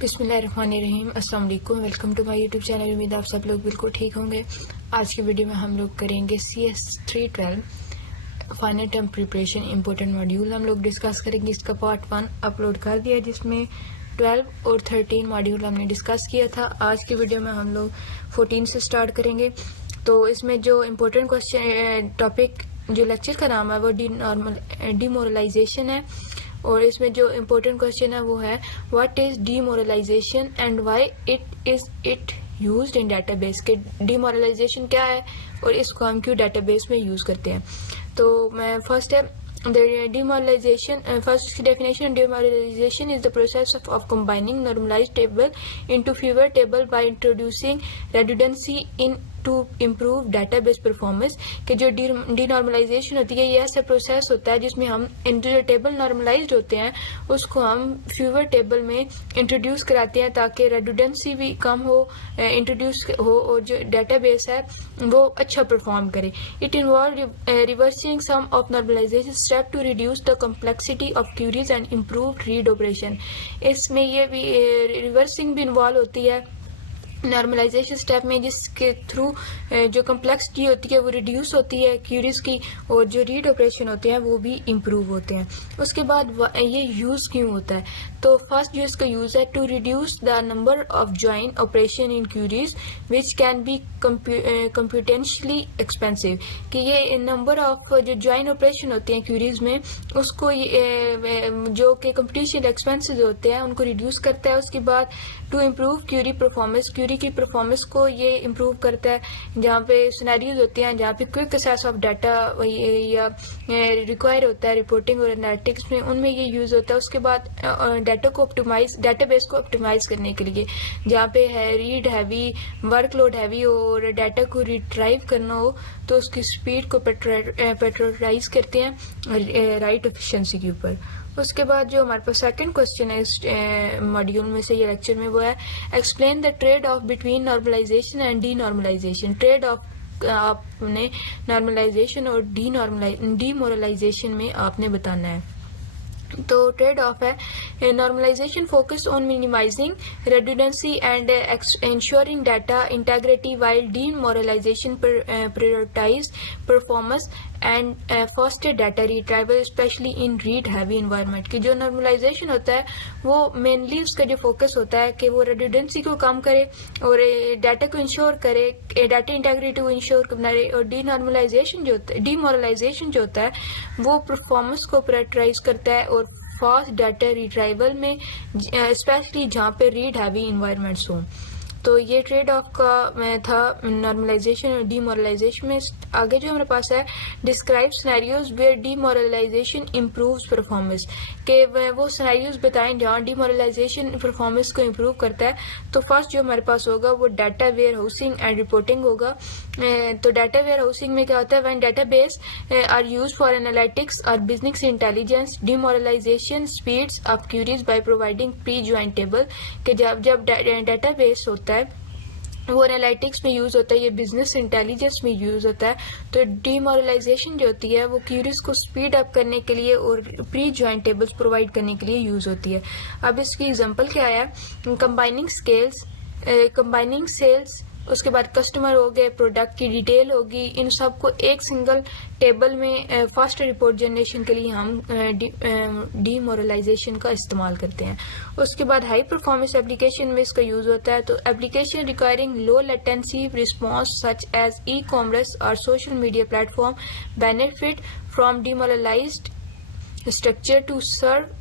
बिस्मिल्लाहिर्रहमानिर्रहीम, अस्सलाम वालेकुम। Welcome to my YouTube channel. उम्मीद आप सब लोग बिल्कुल ठीक होंगे। आज की वीडियो में हम लोग करेंगे CS312 final term preparation important module हम लोग डिस्कस करेंगे। इसका पार्ट 1 अपलोड कर दिया जिसमें 12 और 13 मॉड्यूल हमने डिस्कस किया था। आज की वीडियो में हम लोग 14 से स्टार्ट करेंगे। तो इसमें जो इम्पोर्टेंट क्वेश्चन टॉपिक जो लेक्चर का नाम है वो डीमोरलाइजेशन है, और इसमें जो इम्पोर्टेंट क्वेश्चन है वो है what is denormalization and why it used in database. के डीमोरलाइजेशन क्या है और इसको हम क्यों डेटाबेस में यूज करते हैं। तो मैं फर्स्ट है demoralization. First definition of demoralization is the process of combining normalized table into fewer table by introducing redundancy in to improve database performance। कि जो डीनॉर्मलाइजेशन होती है ये ऐसा प्रोसेस होता है जिसमें हम जो टेबल नॉर्मलाइज्ड होते हैं उसको हम फ्यूवर टेबल में इंट्रोड्यूस कराते हैं ताकि रेडुडेंसी भी कम हो, इंट्रोड्यूस हो, और जो डेटाबेस है वो अच्छा परफॉर्म करे। It involve reversing some of normalization step to reduce the complexity of queries and improve read operation. इसमें ये भी रिवर्सिंग भी इन्वॉल्व होती है नॉर्मलाइजेशन स्टेप में, जिसके थ्रू जो कम्प्लेक्सिटी होती है वो रिड्यूस होती है क्यूरीज की, और जो रीड ऑपरेशन होते हैं वो भी इम्प्रूव होते हैं। उसके बाद ये यूज़ क्यों होता है, तो फर्स्ट जो इसका यूज़ है to reduce the number of join operation in queries which can be computationally expensive. कि ये नंबर ऑफ जो ज्वाइन ऑपरेशन होते हैं क्यूरीज में उसको जो कि कंप्यूटेशनल एक्सपेंसेस होते हैं उनको रिड्यूस करता है। उसके बाद to improve query performance, query की परफॉर्मेंस को ये इम्प्रूव करता है जहाँ पे सिनेरियोज होते हैं जहाँ पे क्विक एक्सेस ऑफ डाटा या रिक्वायर होता है रिपोर्टिंग और एनालिटिक्स में, उनमें ये यूज़ होता है। उसके बाद डेटाबेस को ऑप्टिमाइज करने के लिए जहाँ पे है रीड हैवी, वर्कलोड हैवी और डाटा को रिट्राइव करना हो तो उसकी स्पीड को पैट्रोलाइज करते हैं राइट एफिशिएंसी के ऊपर। उसके बाद जो हमारे पास सेकंड क्वेश्चन है इस मॉड्यूल में से ये लेक्चर में वो है explain the trade off between normalization and denormalization. Trade off आपने नॉर्मलाइजेशन और डीमोरलाइजेशन में आपने बताना है। तो ट्रेड ऑफ है normalization focus on minimizing redundancy and ensuring data integrity, while denormalization prioritize performance and faster data retrieval specially in read heavy environment. कि जो नॉर्मलाइजेशन होता है वो मेनली उसका जो फोकस होता है कि वो रेडुडेंसी को कम करे और डाटा को इंश्योर करे, डाटा इंटेग्रिटी को इंश्योर करे, और डीमोरलाइजेशन जो होता है वो परफॉर्मेंस को प्रायोरिटाइज करता है और फास्ट डाटा रिट्राइवल में स्पेशली जहाँ पे रीड हैवी इन्वायरमेंट्स हों। तो ये ट्रेड ऑफ का था नॉर्मलाइजेशन और डीमोरलाइजेशन में। आगे जो हमारे पास है describe scenarios where denormalization improves performance. के वो सिनेरियोज बताएं जहाँ डीमोरलाइजेशन परफॉर्मेंस को इम्प्रूव करता है। तो फर्स्ट जो हमारे पास होगा वो data warehousing and reporting होगा। तो डाटा वेयर हाउसिंग में क्या होता है, when database are used for analytics और business intelligence, denormalization speeds up queries by providing pre join table. कि जब डेटाबेस होता है वो एनालिटिक्स में यूज होता है, ये बिजनेस इंटेलिजेंस में यूज होता है। तो डीमोरलाइजेशन जो होती है वो क्यूरीज को स्पीड अप करने के लिए और प्री ज्वाइन टेबल्स प्रोवाइड करने के लिए यूज होती है। अब इसकी एग्जांपल क्या है, कंबाइनिंग सेल्स, उसके बाद कस्टमर हो गए, प्रोडक्ट की डिटेल होगी, इन सबको एक सिंगल टेबल में फास्ट रिपोर्ट जनरेशन के लिए हम डीमोरलाइजेशन का इस्तेमाल करते हैं। उसके बाद हाई परफॉर्मेंस एप्लीकेशन में इसका यूज होता है। तो application requiring low latency response such as e-commerce और social media platform benefit from denormalized structure to serve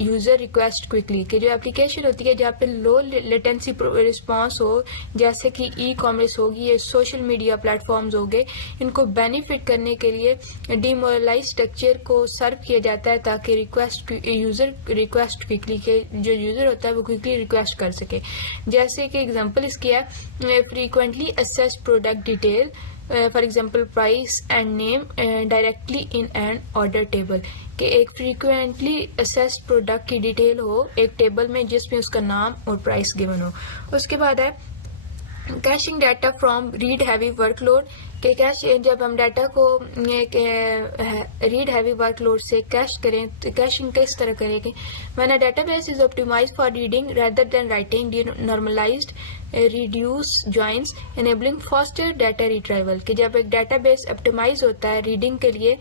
user request quickly. कि जो एप्लीकेशन होती है जहाँ पे लो लेटेंसी रिस्पांस हो, जैसे कि ई कॉमर्स होगी या सोशल मीडिया प्लेटफॉर्म्स हो गए, इनको बेनिफिट करने के लिए डीमोरलाइज स्ट्रक्चर को सर्व किया जाता है ताकि यूजर रिक्वेस्ट क्विकली के जो यूजर होता है वो क्विकली रिक्वेस्ट कर सके। जैसे कि एग्जांपल इसकी है frequently assess product detail, for example price and name directly in an order table. कि एक फ्रीक्वेंटली असेस्ड प्रोडक्ट की डिटेल हो एक टेबल में जिसमें उसका नाम और प्राइस गिवन हो। उसके बाद है caching data from read heavy workload, कि कैश जब हम डाटा को एक रीड हैवी वर्कलोड से कैश करें तो कैशिंग किस तरह करेंगे। When a database is optimized for reading rather than writing, denormalized reduce joins enabling faster data retrieval। कि जब एक डेटाबेस ऑप्टिमाइज होता है रीडिंग के लिए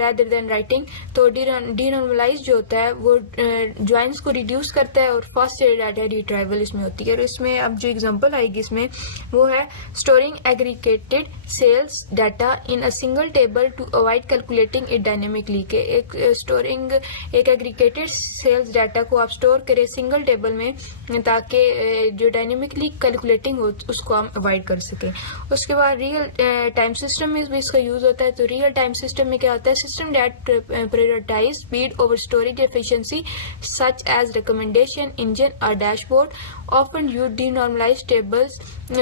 rather than writing, तो denormalized जो होता है वो जॉइंस को रिड्यूस करता है और फास्टर डाटा रिट्राइवल इसमें होती है। और इसमें अब जो एग्जांपल आएगी इसमें वो है storing aggregated sales data in a single table to avoid calculating it dynamically. के एक स्टोरिंग एक एग्रीगेटेड सेल्स डाटा को आप स्टोर करें सिंगल टेबल में ताकि जो डायनेमिकली कैलकुलेटिंग हो उसको हम अवॉइड कर सकें। उसके बाद रियल टाइम सिस्टम में भी इसका यूज होता है। तो रियल टाइम सिस्टम में क्या होता है, system that prioritize speed over storage efficiency such as recommendation engine और dashboard often use denormalized tables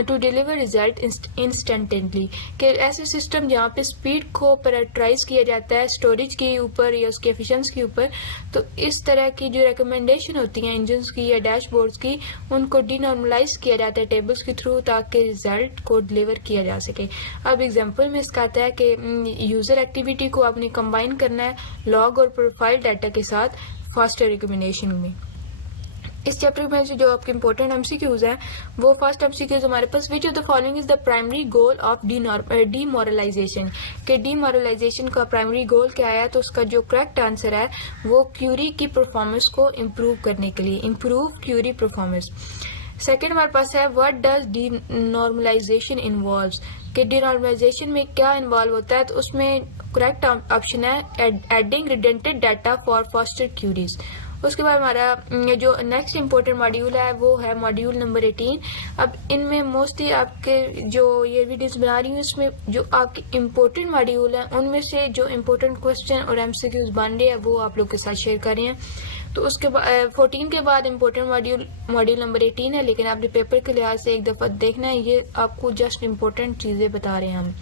to deliver result instantly। कि ऐसे सिस्टम जहाँ पे स्पीड को प्रायोरिटाइज किया जाता है स्टोरेज के ऊपर या उसकी एफिशिएंसी के ऊपर, तो इस तरह की जो रिकमेंडेशन होती हैं इंजन्स की या डैशबोर्ड्स की उनको डीनॉर्मलाइज किया जाता है टेबल्स के थ्रू ताकि रिजल्ट को डिलीवर किया जा सके। अब एग्जांपल में इसका आता है कि यूजर एक्टिविटी को आपने कंबाइन करना है लॉग और प्रोफाइल डाटा के साथ फास्टर रिकमेंडेशन में। इस चैप्टर में जो आपके इंपॉर्टेंट एमसीक्यूज हैं वो फर्स्ट एमसीक्यूज हमारे पास, which of the following is the primary goal of denormalization. के डीमोरलाइजेशन का प्राइमरी गोल क्या है, तो उसका जो करेक्ट आंसर है वो क्यूरी की परफॉर्मेंस को इम्प्रूव करने के लिए, इम्प्रूव क्यूरी परफॉर्मेंस। सेकेंड हमारे पास है व्हाट डज डीनॉर्मलाइजेशन इन्वॉल्व्स। कि डीनॉर्मलाइजेशन में क्या इन्वॉल्व होता है, तो उसमें करेक्ट ऑप्शन है adding redundant data for faster queries. उसके बाद हमारा जो नेक्स्ट इम्पोर्टेंट मॉड्यूल है वो है मॉड्यूल नंबर 18। अब इनमें मोस्टली आपके जो ये वीडियोस बना रही हूँ इसमें जो आपके इम्पोर्टेंट मॉड्यूल हैं उनमें से जो इम्पोर्टेंट क्वेश्चन और एमसीक्यूज बन रहे हैं वो आप लोग के साथ शेयर कर रहे हैं। तो उसके बाद 14 के बाद इम्पोर्टेंट मॉड्यूल नंबर 18 है, लेकिन आपने पेपर के लिहाज से एक दफ़ा देखना है, ये आपको जस्ट इम्पोर्टेंट चीज़ें बता रहे हैं हम।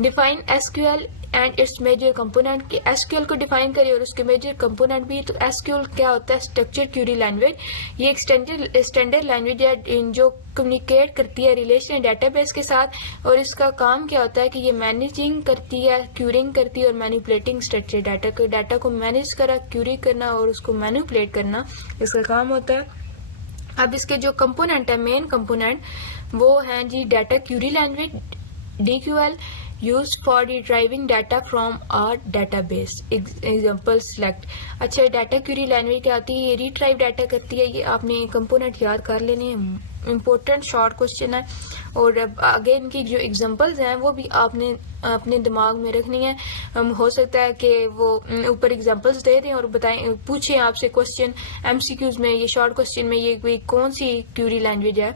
Define SQL and its major component. कि एसक्यूएल को डिफाइन करिए और उसके मेजर कंपोनेंट भी। तो एसक्यूएल क्या होता है, स्ट्रक्चर क्यूरी लैंग्वेज। ये एक स्टैंडर्ड लैंग्वेज है जो कम्युनिकेट करती है रिलेशनल डेटाबेस के साथ, और इसका काम क्या होता है कि ये मैनेजिंग करती है, क्यूरिंग करती है और मैनिपुलेटिंग स्ट्रक्चर डाटा को मैनेज करा, क्यूरी करना और उसको मैनिपुलेट करना इसका काम होता है। अब इसके जो कंपोनेंट है, मेन कंपोनेंट वो हैं जी data query language DQL used for retrieving data from our database। Example select. अच्छा, डाटा क्यूरी लैंग्वेज क्या आती है, ये रिट्राइव डाटा करती है। ये आपने कंपोनेंट याद कर लेने हैं, इम्पोर्टेंट शॉर्ट क्वेश्चन है। और आगे इनकी जो एग्जांपल्स हैं वो भी आपने अपने दिमाग में रखनी है। हो सकता है कि वो ऊपर एग्जांपल्स दे दें और बताएं, पूछें आपसे क्वेश्चन एमसीक्यूज में, ये शॉर्ट क्वेश्चन में ये कोई कौन सी क्यूरी लैंग्वेज है,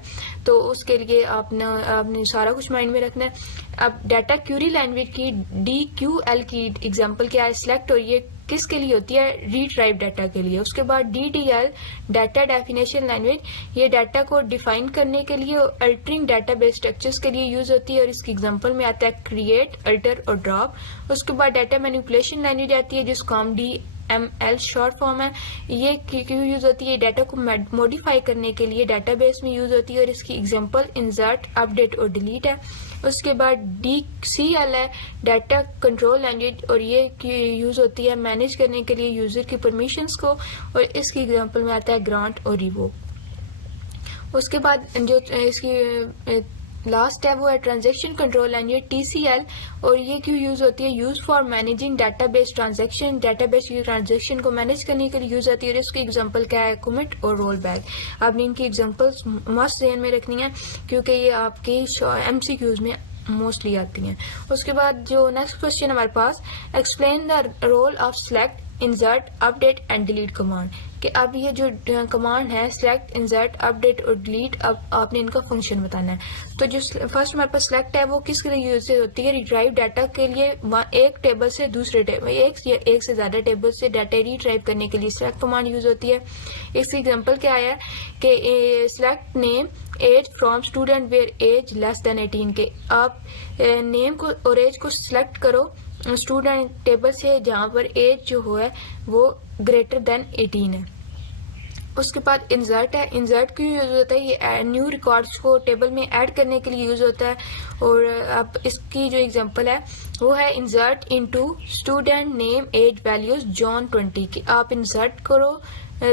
तो उसके लिए आपने सारा कुछ माइंड में रखना है। अब डाटा क्यूरी लैंग्वेज की DQL की एग्जांपल क्या है, सिलेक्ट, और ये किसके लिए होती है, रिट्राइव डाटा के लिए। उसके बाद DDL डाटा डेफिनेशन लैंग्वेज, ये डाटा को डिफाइन करने के लिए अल्टरिंग डाटाबेस स्ट्रक्चर्स के लिए यूज होती है, और इसकी एग्जांपल में आता है क्रिएट, अल्टर और ड्रॉप। उसके बाद डाटा मैनिपुलेशन लैंग्वेज आती है जिसको हम DML शॉर्ट फॉर्म है। ये क्यों यूज होती है, डाटा को मॉडिफाई करने के लिए डाटाबेस में यूज होती है, और इसकी एग्जांपल इंसर्ट, अपडेट और डिलीट है। उसके बाद DCL है डाटा कंट्रोल लैंग्वेज, और ये यूज होती है मैनेज करने के लिए यूजर की परमिशंस को, और इसकी एग्जांपल में आता है ग्रांट और रिवोक। उसके बाद जो इसकी लास्ट है वो है ट्रांजैक्शन कंट्रोल लैंग्वेज TCL, और ये क्यों यूज होती है, use for managing database transaction, database की ट्रांजैक्शन को मैनेज करने के लिए यूज होती है, और इसकी एग्जांपल क्या है, कमिट और रोल बैक। आपने इनकी एग्जांपल्स मस्ट ध्यान में रखनी है क्योंकि ये आपकी एमसीक्यूज में मोस्टली आती हैं। उसके बाद जो नेक्स्ट क्वेश्चन हमारे पास, explain the role of select, insert, update and delete command. कि अब ये जो कमांड है सिलेक्ट, इंसर्ट, अपडेट और डिलीट, अब आपने इनका फंक्शन बताना है। तो जो फर्स्ट हमारे पास सिलेक्ट है वो किसके लिए यूज होती है, रिट्राइव डाटा के लिए, एक टेबल से दूसरे टेबल, एक से ज्यादा टेबल से डाटा रिट्राइव करने के लिए सिलेक्ट कमांड यूज होती है। इसकी एग्जांपल क्या है कि select name age from student where age less than 18। के आप नेम को और एज को सिलेक्ट करो स्टूडेंट टेबल से जहाँ पर एज जो है वो ग्रेटर देन 18 है। उसके बाद इंसर्ट है। इंसर्ट क्यों यूज़ होता है? ये न्यू रिकॉर्ड्स को टेबल में ऐड करने के लिए यूज़ होता है। और अब इसकी जो एग्जांपल है वो है insert into student name age values John 20 की आप इंसर्ट करो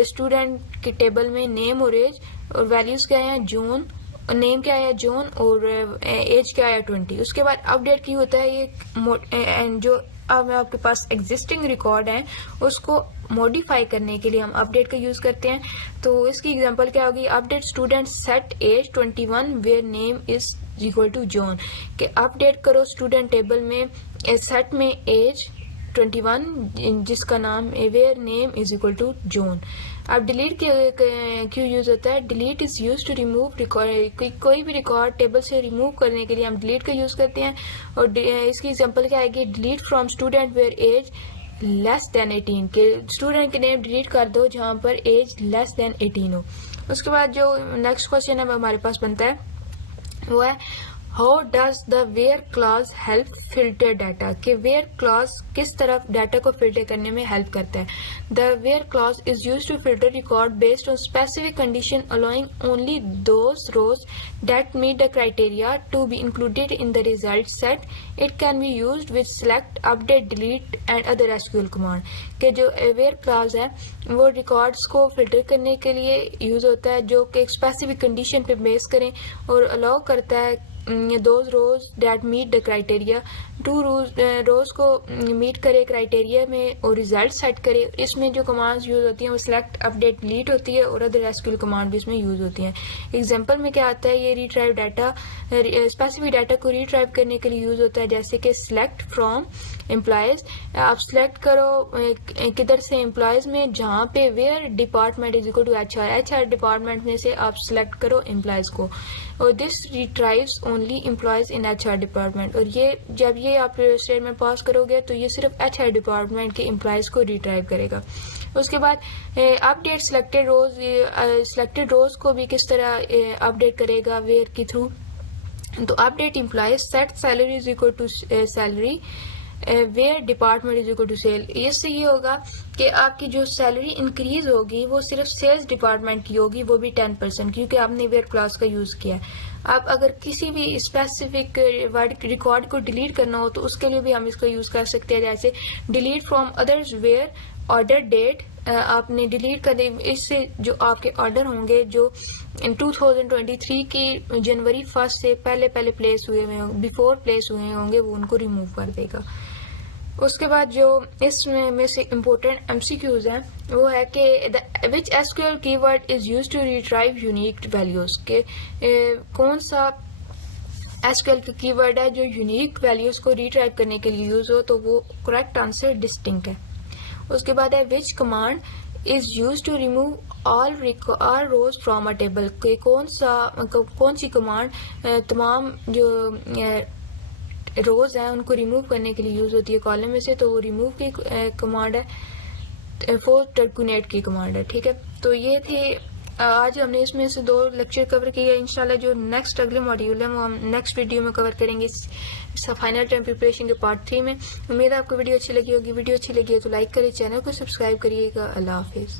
स्टूडेंट के टेबल में नेम और एज, और वैल्यूज क्या है जॉन, नेम क्या है जॉन और एज क्या है 20। उसके बाद अपडेट की होता है ये जो अब आपके पास एग्जिस्टिंग रिकॉर्ड है उसको मॉडिफाई करने के लिए हम अपडेट का यूज करते हैं। तो इसकी एग्जांपल क्या होगी? Update student set age 21 where name is equal to John, कि अपडेट करो स्टूडेंट टेबल में सेट में एज 21 जिसका नाम where name is equal to John. अब डिलीट क्यों यूज होता है? Delete is use to remove record, कोई भी रिकॉर्ड टेबल से रिमूव करने के लिए हम डिलीट का यूज करते हैं। और इसकी एग्जांपल क्या आएगी? Delete from student where age less than 18, के स्टूडेंट के नेम डिलीट कर दो जहां पर एज लेस देन 18 हो। उसके बाद जो नेक्स्ट क्वेश्चन है वो हमारे पास बनता है वो है how does the where clause help filter data, कि वेयर क्लॉज किस तरह डाटा को फिल्टर करने में हेल्प करता है। The where clause is use to filter record based on specific condition allowing only those rows that meet the criteria to be included in the result set. It can be used with select update delete and other SQL command, के जो where clause है वो records को filter करने के लिए use होता है जो कि एक स्पेसिफिक कंडीशन पे बेस करें और अलाउ करता है those rows that meet the criteria, two rows को मीट करे क्राइटेरिया में और रिजल्ट सेट करे। इसमें जो कमांड्स यूज होती हैं वो सिलेक्ट अपडेट डिलीट होती है और अदर एसक्यूएल कमांड भी इसमें यूज होती हैं। एग्जांपल में क्या आता है? ये रिट्राइव डाटा स्पेसिफिक डाटा को रिट्राइव करने के लिए यूज होता है, जैसे कि सिलेक्ट फ्रॉम एम्प्लॉयज। आप सिलेक्ट करो किधर से? एम्प्लॉयज में, जहाँ पे where department is equal to HR department में से आप सिलेक्ट करो एम्प्लॉयज को, और this retrieves only employees in HR department. और ये जब ये आप स्टेटमेंट पास करोगे तो ये सिर्फ HR डिपार्टमेंट के एम्प्लॉयज को रिट्राइव करेगा। उसके बाद अपडेट सिलेक्टेड रोज को भी किस तरह अपडेट करेगा वेयर के थ्रू? तो update employees set salary is equal to salary where department is equal to sale. इससे ये होगा कि आपकी जो सैलरी इंक्रीज होगी वो सिर्फ सेल्स डिपार्टमेंट की होगी, वो भी 10%, क्योंकि आपने वेयर क्लॉज का यूज किया है। आप अगर किसी भी स्पेसिफिक रिकॉर्ड को डिलीट करना हो तो उसके लिए भी हम इसका यूज कर सकते हैं, जैसे delete from orders where order date आपने डिलीट कर दे। इससे जो आपके ऑर्डर होंगे जो 2023 की जनवरी 1 से पहले प्लेस हुए बिफोर प्लेस हुए होंगे वो उनको रिमूव कर देगा। उसके बाद जो इसमें में से इम्पोर्टेंट MCQs हैं वो है कि which SQL keyword is used to retrieve unique values, के कौन सा एसक्यूएल का कीवर्ड है जो यूनिक वैल्यूज को रिट्राइव करने के लिए यूज हो, तो वो करेक्ट आंसर डिस्टिंक्ट है। उसके बाद है which command is use to remove all rows from a table, के कौन सी कमांड तमाम जो रोज हैं उनको रिमूव करने के लिए यूज होती है कॉलम में से, तो वो रिमूव की कमांड है, फोर टर्कुनेट की कमांड है। ठीक है, तो ये थे आज हमने इसमें से 2 लेक्चर कवर किया। इंशाल्लाह जो नेक्स्ट अगले मॉड्यूल है वो हम नेक्स्ट वीडियो में कवर करेंगे फाइनल टाइम प्रिपरेशन के पार्ट 3 में। उम्मीद है आपको वीडियो अच्छी लगी होगी। वीडियो अच्छी लगी है तो लाइक करिए, चैनल को सब्सक्राइब करिएगा। अल्लाह हाफिज।